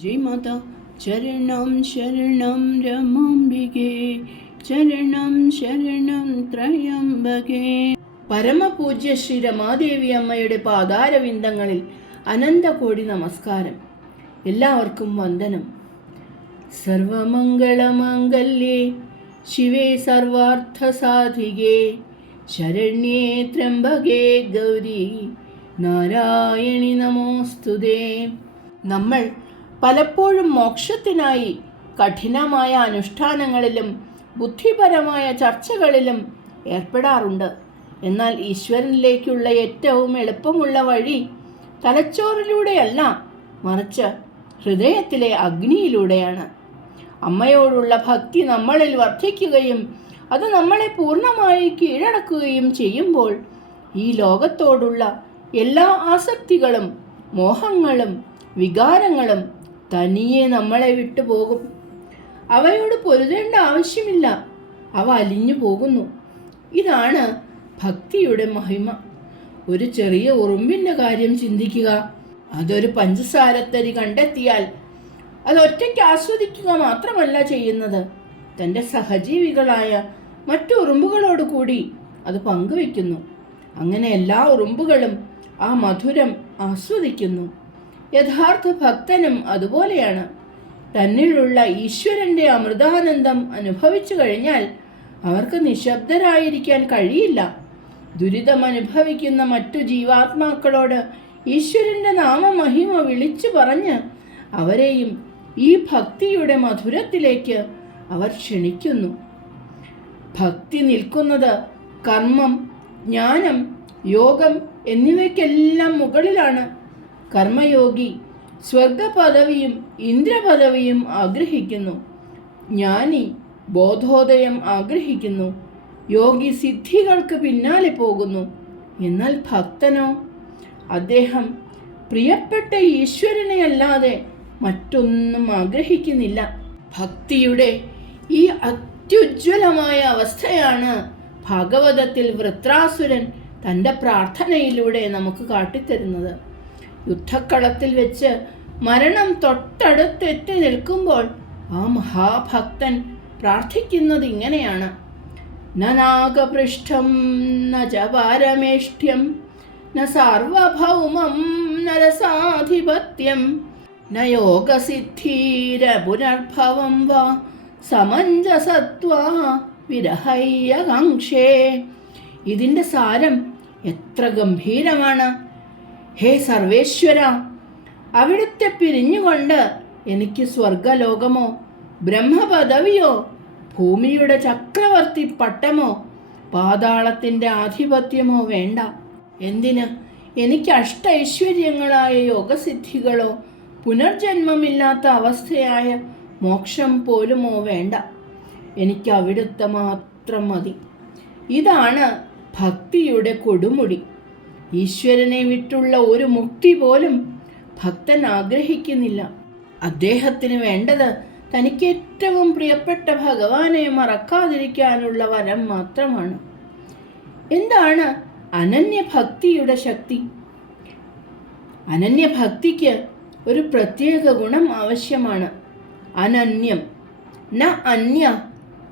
ജയ് മാത ചരണം ശരണം രമാംബികേ ചരണം ശരണം ത്രയംബകേ. പരമപൂജ്യ ശ്രീ രമാദേവി അമ്മയുടെ പാതാരവിന്ദങ്ങളിൽ അനന്തകോടി നമസ്കാരം. എല്ലാവർക്കും വന്ദനം. സർവമംഗളമംഗല്യേ ശിവേ സർവാർത്ഥ സാധികേ ശരണ്യേ ത്രംബകേ ഗൗരി നാരായണി നമോസ്തുതേ. നമ്മൾ പലപ്പോഴും മോക്ഷത്തിനായി കഠിനമായ അനുഷ്ഠാനങ്ങളിലും ബുദ്ധിപരമായ ചർച്ചകളിലും ഏർപ്പെടാറുണ്ട്. എന്നാൽ ഈശ്വരനിലേക്കുള്ള ഏറ്റവും എളുപ്പമുള്ള വഴി തലച്ചോറിലൂടെയല്ല മറിച്ച് ഹൃദയത്തിലെ അഗ്നിയിലൂടെയാണ്. അമ്മയോടുള്ള ഭക്തി നമ്മളിൽ വർദ്ധിക്കുകയും അത് നമ്മളെ പൂർണമായി കീഴടക്കുകയും ചെയ്യുമ്പോൾ ഈ ലോകത്തോടുള്ള എല്ലാ ആസക്തികളും മോഹങ്ങളും വികാരങ്ങളും തനിയെ നമ്മളെ വിട്ടു പോകും. അവയോട് പൊരുതേണ്ട ആവശ്യമില്ല. അവ അലിഞ്ഞു പോകുന്നു. ഇതാണ് ഭക്തിയുടെ മഹിമ. ഒരു ചെറിയ ഉറുമ്പിന്റെ കാര്യം ചിന്തിക്കുക. അതൊരു പഞ്ചസാരത്തരി കണ്ടെത്തിയാൽ അത് ഒറ്റയ്ക്ക് ആസ്വദിക്കുക മാത്രമല്ല ചെയ്യുന്നത്. തന്റെ സഹജീവികളായ മറ്റു ഉറുമ്പുകളോട് കൂടി അത് പങ്കുവെക്കുന്നു അങ്ങനെ എല്ലാ ഉറുമ്പുകളും ആ മധുരം ആസ്വദിക്കുന്നു. യഥാർത്ഥ ഭക്തനും അതുപോലെയാണ്. തന്നിലുള്ള ഈശ്വരന്റെ അമൃതാനന്ദം അനുഭവിച്ചു കഴിഞ്ഞാൽ അവർക്ക് നിശബ്ദരായിരിക്കാൻ കഴിയില്ല. ദുരിതം അനുഭവിക്കുന്ന മറ്റു ജീവാത്മാക്കളോട് ഈശ്വരന്റെ നാമമഹിമ വിളിച്ചു പറഞ്ഞ് അവരെയും ഈ ഭക്തിയുടെ മധുരത്തിലേക്ക് അവർ ക്ഷണിക്കുന്നു. ഭക്തി നിൽക്കുന്നത് കർമ്മം ജ്ഞാനം യോഗം എന്നിവയ്ക്കെല്ലാം മുകളിലാണ്. കർമ്മയോഗി സ്വർഗപദവിയും ഇന്ദ്രപദവിയും ആഗ്രഹിക്കുന്നു. ജ്ഞാനി ബോധോദയം ആഗ്രഹിക്കുന്നു. യോഗി സിദ്ധികൾക്ക് പിന്നാലെ പോകുന്നു. എന്നാൽ ഭക്തനോ? അദ്ദേഹം പ്രിയപ്പെട്ട ഈശ്വരനെ അല്ലാതെ മറ്റൊന്നും ആഗ്രഹിക്കുന്നില്ല. ഭക്തിയുടെ ഈ അത്യുജ്വലമായ അവസ്ഥയാണ് ഭാഗവതത്തിൽ വൃത്രാസുരൻ തന്റെ പ്രാർത്ഥനയിലൂടെ നമുക്ക് കാട്ടിത്തരുന്നത്. യുദ്ധക്കളത്തിൽ വെച്ച് മരണം തൊട്ടടുത്തെത്തി നിൽക്കുമ്പോൾ ആ മഹാഭക്തൻ പ്രാർത്ഥിക്കുന്നത് ഇങ്ങനെയാണ്. നാഗപൃഷ്ഠം ന ചാരമേഷ്ഠ്യം ന സാർവഭൗമം നരസാധിപത്യം ന യോഗസിദ്ധീര പുനർഭവം വാ സമഞ്ജസത്വാ വിരഹയ്യകാംക്ഷേ. ഇതിന്റെ സാരം എത്ര ഗംഭീരമാണ്. ഹേ സർവേശ്വര അവിടുത്തെ പിരിഞ്ഞുകൊണ്ട് എനിക്ക് സ്വർഗലോകമോ ബ്രഹ്മപദവിയോ ഭൂമിയുടെ ചക്രവർത്തി പട്ടമോ പാതാളത്തിന്റെ ആധിപത്യമോ വേണ്ട. എന്തിന്? എനിക്ക് അഷ്ട ഐശ്വര്യങ്ങളായ യോഗസിദ്ധികളോ പുനർജന്മമില്ലാത്ത അവസ്ഥയായ മോക്ഷം പോലുമോ വേണ്ട. എനിക്ക് അവിടുത്തെ മാത്രം മതി. ഇതാണ് ഭക്തിയുടെ കൊടുമുടി. ഈശ്വരനെ വിട്ടുള്ള ഒരു മുക്തി പോലും ഭക്തൻ ആഗ്രഹിക്കുന്നില്ല. അദ്ദേഹത്തിന് വേണ്ടത് തനിക്ക് ഏറ്റവും പ്രിയപ്പെട്ട ഭഗവാനെ മറക്കാതിരിക്കാനുള്ള വരം മാത്രമാണ്. എന്താണ് അനന്യഭക്തിയുടെ ശക്തി? അനന്യഭക്തിക്ക് ഒരു പ്രത്യേക ഗുണം ആവശ്യമാണ്. അനന്യം. ന അന്യ.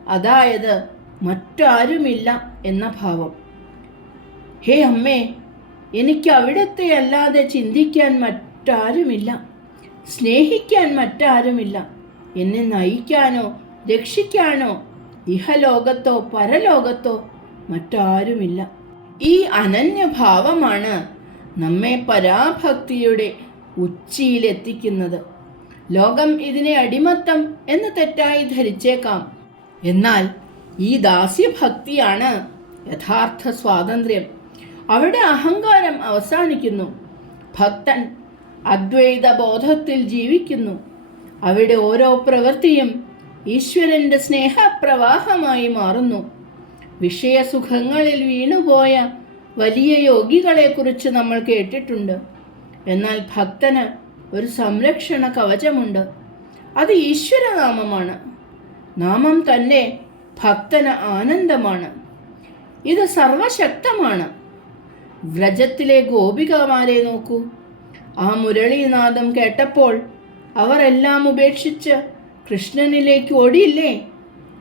അതായത് മറ്റാരുമില്ല എന്ന ഭാവം. ഹേ അമ്മേ എനിക്ക് അവിടത്തെ അല്ലാതെ ചിന്തിക്കാൻ മറ്റാരുമില്ല. സ്നേഹിക്കാൻ മറ്റാരുമില്ല. എന്നെ നയിക്കാനോ രക്ഷിക്കാനോ ഇഹലോകത്തോ പരലോകത്തോ മറ്റാരുമില്ല. ഈ അനന്യഭാവമാണ് നമ്മെ പരാഭക്തിയുടെ ഉച്ചിയിലെത്തിക്കുന്നത്. ലോകം ഇതിനെ അടിമത്തം എന്ന് തെറ്റായി ധരിച്ചേക്കാം. എന്നാൽ ഈ ദാസ്യഭക്തിയാണ് യഥാർത്ഥ സ്വാതന്ത്ര്യം. അവിടെ അഹങ്കാരം അവസാനിക്കുന്നു. ഭക്തൻ അദ്വൈത ബോധത്തിൽ ജീവിക്കുന്നു. അവിടെ ഓരോ പ്രവൃത്തിയും ഈശ്വരന്റെ സ്നേഹപ്രവാഹമായി മാറുന്നു. വിഷയസുഖങ്ങളിൽ വീണുപോയ വലിയ യോഗികളെക്കുറിച്ച് നമ്മൾ കേട്ടിട്ടുണ്ട്. എന്നാൽ ഭക്തന് ഒരു സംരക്ഷണ കവചമുണ്ട്. അത് ഈശ്വരനാമമാണ്. നാമം തന്നെ ഭക്തന് ആനന്ദമാണ്. ഇത് സർവശക്തമാണ്. വ്രജത്തിലെ ഗോപികമാരെ നോക്കൂ. ആ മുരളീനാദം കേട്ടപ്പോൾ അവർ എല്ലാം ഉപേക്ഷിച്ച് കൃഷ്ണനിലേക്ക് ഓടിയില്ലേ?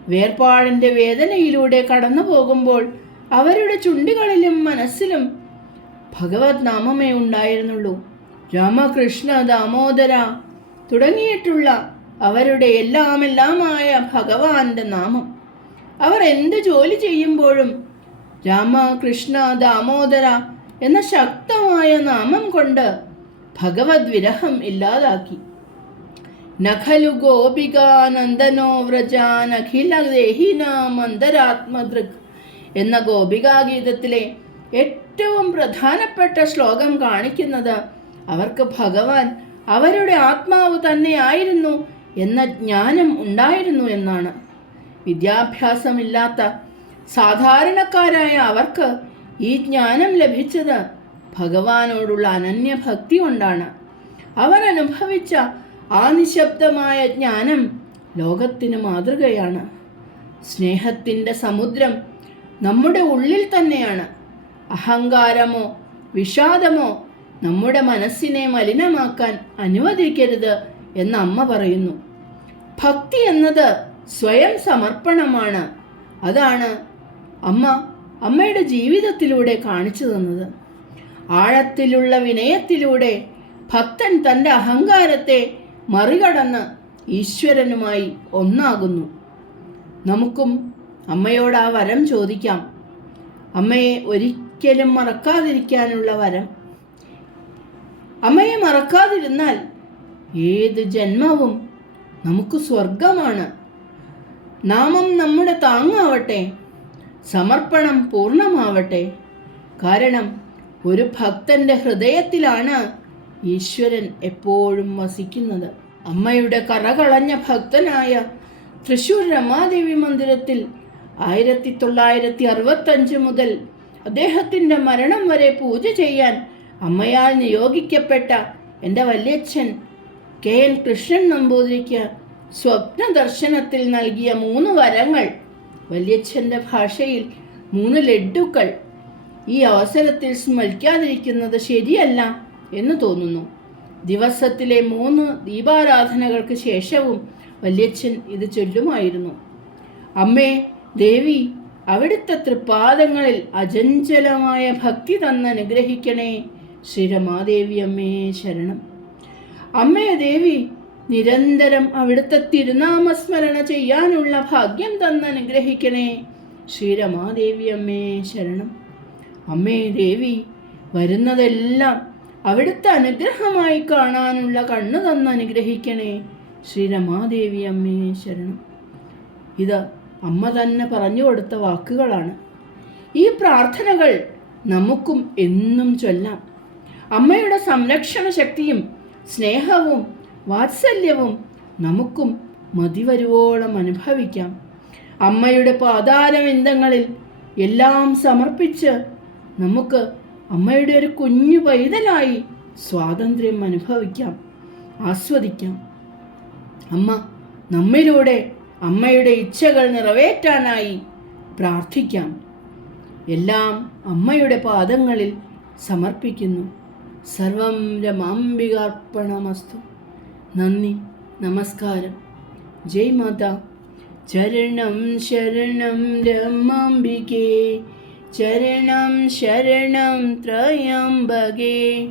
വേർപാടിന്റെ വേദനയിലൂടെ കടന്നു പോകുമ്പോൾ അവരുടെ ചുണ്ടുകളിലും മനസ്സിലും ഭഗവത് നാമമേ ഉണ്ടായിരുന്നുള്ളൂ. രാമകൃഷ്ണ ദാമോദര തുടങ്ങിയിട്ടുള്ള അവരുടെ എല്ലാമെല്ലാമായ ഭഗവാന്റെ നാമം. അവർ എന്ത് ജോലി ചെയ്യുമ്പോഴും രാമ കൃഷ്ണ ദാമോദര എന്ന ശക്തമായ നാമം കൊണ്ട് ഭഗവത് വിരഹം ഇല്ലാതാക്കി. നഖലു ഗോപികാനന്ദനോ വ്രജാൻ അഖില ദേഹിന മന്ദരാത്മദൃക് എന്ന ഗോപികാഗീതത്തിലെ ഏറ്റവും പ്രധാനപ്പെട്ട ശ്ലോകം കാണിക്കുന്നത് അവർക്ക് ഭഗവാൻ അവരുടെ ആത്മാവ് തന്നെയായിരുന്നു എന്ന ജ്ഞാനം ഉണ്ടായിരുന്നു എന്നാണ്. വിദ്യാഭ്യാസമില്ലാത്ത സാധാരണക്കാരായ അവർക്ക് ഈ ജ്ഞാനം ലഭിച്ചത് ഭഗവാനോടുള്ള അനന്യഭക്തി കൊണ്ടാണ്. അവർ അനുഭവിച്ച ആ നിശബ്ദമായ ജ്ഞാനം ലോകത്തിന് മാതൃകയാണ്. സ്നേഹത്തിന്റെ സമുദ്രം നമ്മുടെ ഉള്ളിൽ തന്നെയാണ്. അഹങ്കാരമോ വിഷാദമോ നമ്മുടെ മനസ്സിനെ മലിനമാക്കാൻ അനുവദിക്കരുത് എന്ന് അമ്മ പറയുന്നു. ഭക്തി എന്നത് സ്വയം സമർപ്പണമാണ്. അതാണ് അമ്മ അമ്മയുടെ ജീവിതത്തിലൂടെ കാണിച്ചു തന്നത്. ആഴത്തിലുള്ള വിനയത്തിലൂടെ ഭക്തൻ തന്റെ അഹങ്കാരത്തെ മറികടന്ന് ഈശ്വരനുമായി ഒന്നാകുന്നു. നമുക്കും അമ്മയോട് ആ വരം ചോദിക്കാം. അമ്മയെ ഒരിക്കലും മറക്കാതിരിക്കാനുള്ള വരം. അമ്മയെ മറക്കാതിരുന്നാൽ ഏത് ജന്മവും നമുക്ക് സ്വർഗമാണ് നാമം നമ്മുടെ താങ്ങാവട്ടെ. സമർപ്പണം പൂർണമാവട്ടെ കാരണം ഒരു ഭക്തന്റെ ഹൃദയത്തിലാണ് ഈശ്വരൻ എപ്പോഴും വസിക്കുന്നത്. അമ്മയുടെ കറകളഞ്ഞ ഭക്തനായ തൃശൂർ രമാദേവി മന്ദിരത്തിൽ ആയിരത്തി തൊള്ളായിരത്തി അറുപത്തഞ്ച് മുതൽ അദ്ദേഹത്തിന്റെ മരണം വരെ പൂജ ചെയ്യാൻ അമ്മയാൽ നിയോഗിക്കപ്പെട്ട എന്റെ വല്യച്ഛൻ കെ എൻ കൃഷ്ണൻ നമ്പൂതിരിക്ക് സ്വപ്ന ദർശനത്തിൽ നൽകിയ മൂന്ന് വരങ്ങൾ വല്യച്ഛന്റെ ഭാഷയിൽ മൂന്ന് ലഡ്ഡുക്കൾ ഈ അവസരത്തിൽ സ്മരിക്കാതിരിക്കുന്നത് ശരിയല്ല എന്ന് തോന്നുന്നു. ദിവസത്തിലെ മൂന്ന് ദീപാരാധനകൾക്ക് ശേഷവും വല്യച്ഛൻ ഇത് ചൊല്ലുമായിരുന്നു. അമ്മേ ദേവി അവിടുത്തെ തൃപ്പാദങ്ങളിൽ അചഞ്ചലമായ ഭക്തി തന്ന് അനുഗ്രഹിക്കണേ ശ്രീരമാദേവി അമ്മേ ശരണം. അമ്മേ ദേവി നിരന്തരം അവിടുത്തെ തിരുനാമസ്മരണ ചെയ്യാനുള്ള ഭാഗ്യം തന്ന് അനുഗ്രഹിക്കണേ. ശ്രീരമാദേവി അമ്മേ ശരണം. അമ്മേ ദേവി വരുന്നതെല്ലാം അവിടുത്തെ അനുഗ്രഹമായി കാണാനുള്ള കണ്ണു തന്ന് അനുഗ്രഹിക്കണേ. ശ്രീരമാദേവി അമ്മേ ശരണം. ഇത് അമ്മ തന്നെ പറഞ്ഞു കൊടുത്ത വാക്കുകളാണ്. ഈ പ്രാർത്ഥനകൾ നമുക്കും എന്നും ചൊല്ലാം. അമ്മയുടെ സംരക്ഷണ ശക്തിയും സ്നേഹവും വാത്സല്യവും നമുക്കും മതിവരുവോളം അനുഭവിക്കാം. അമ്മയുടെ പാതാരവിന്ദങ്ങളിൽ എല്ലാം സമർപ്പിച്ച് നമുക്ക് അമ്മയുടെ ഒരു കുഞ്ഞു പൈതലായി സ്വാതന്ത്ര്യം അനുഭവിക്കാം ആസ്വദിക്കാം. അമ്മ നമ്മിലൂടെ അമ്മയുടെ ഇച്ഛകൾ നിറവേറ്റാനായി പ്രാർത്ഥിക്കാം. എല്ലാം അമ്മയുടെ പാദങ്ങളിൽ സമർപ്പിക്കുന്നു. സർവം രമാംബികാർപ്പണമസ്തു. നന്ദി നമസ്കാരം. ജയ് മാതാ. ചരണം ശരണം രമാംബികേ. ചരണം ശരണം ത്രയംബകേ.